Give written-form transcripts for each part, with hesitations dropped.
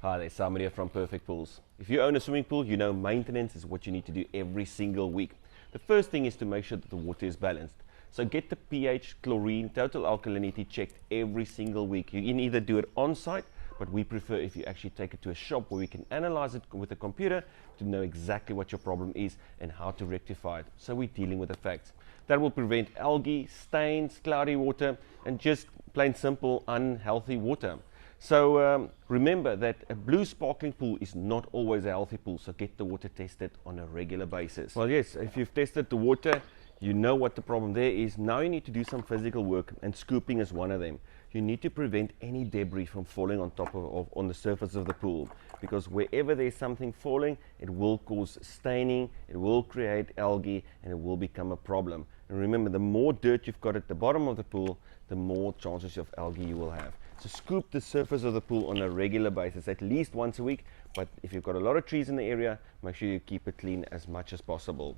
Hi there, Simon here from Perfect Pools. If you own a swimming pool, you know maintenance is what you need to do every single week. The first thing is to make sure that the water is balanced. So get the pH, chlorine, total alkalinity checked every single week. You can either do it on site, but we prefer if you actually take it to a shop where we can analyze it with a computer to know exactly what your problem is and how to rectify it. So we're dealing with the facts. That will prevent algae, stains, cloudy water, and just plain simple unhealthy water. So remember that a blue sparkling pool is not always a healthy pool, so get the water tested on a regular basis. Well, yes, if you've tested the water, you know what the problem there is. Now you need to do some physical work, and scooping is one of them. You need to prevent any debris from falling on top on the surface of the pool, because wherever there's something falling, it will cause staining, it will create algae, and it will become a problem. And remember, the more dirt you've got at the bottom of the pool, the more chances of algae you will have. So scoop the surface of the pool on a regular basis, at least once a week. But if you've got a lot of trees in the area, make sure you keep it clean as much as possible.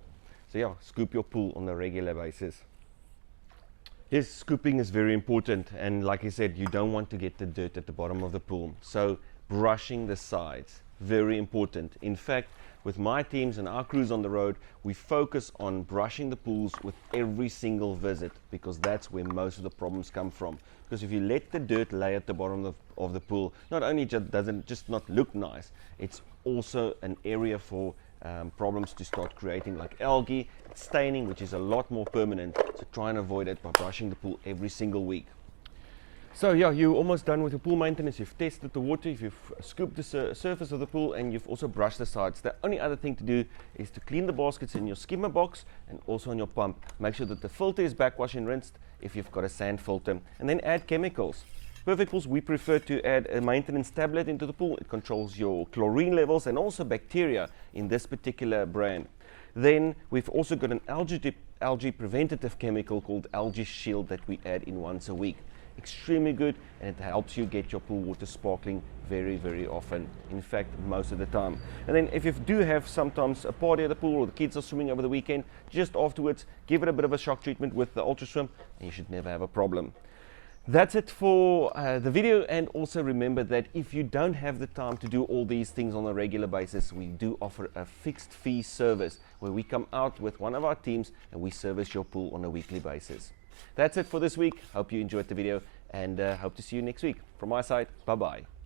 So yeah, scoop your pool on a regular basis. Yes, scooping is very important, and like I said, you don't want to get the dirt at the bottom of the pool. So brushing the sides, very important. In fact, with my teams and our crews on the road, we focus on brushing the pools with every single visit, because that's where most of the problems come from. Because if you let the dirt lay at the bottom of the pool, not only does it just not look nice, it's also an area for problems to start creating, like algae, staining, which is a lot more permanent. So try and avoid it by brushing the pool every single week. So yeah, you're almost done with your pool maintenance. You've tested the water, you've scooped the surface of the pool, and you've also brushed the sides. The only other thing to do is to clean the baskets in your skimmer box and also on your pump. Make sure that the filter is backwash and rinsed if you've got a sand filter, and then add chemicals. Perfect Pools, we prefer to add a maintenance tablet into the pool. It controls your chlorine levels and also bacteria in this particular brand. Then we've also got an algae preventative chemical called Algae Shield that we add in once a week. Extremely good, and it helps you get your pool water sparkling very, very often. In fact, most of the time. And then if you do have sometimes a party at the pool, or the kids are swimming over the weekend, just afterwards, give it a bit of a shock treatment with the Ultra Swim, and you should never have a problem. That's it for the video. And also remember that if you don't have the time to do all these things on a regular basis, we do offer a fixed fee service where we come out with one of our teams and we service your pool on a weekly basis. That's it for this week. Hope you enjoyed the video, and hope to see you next week. From my side, bye-bye.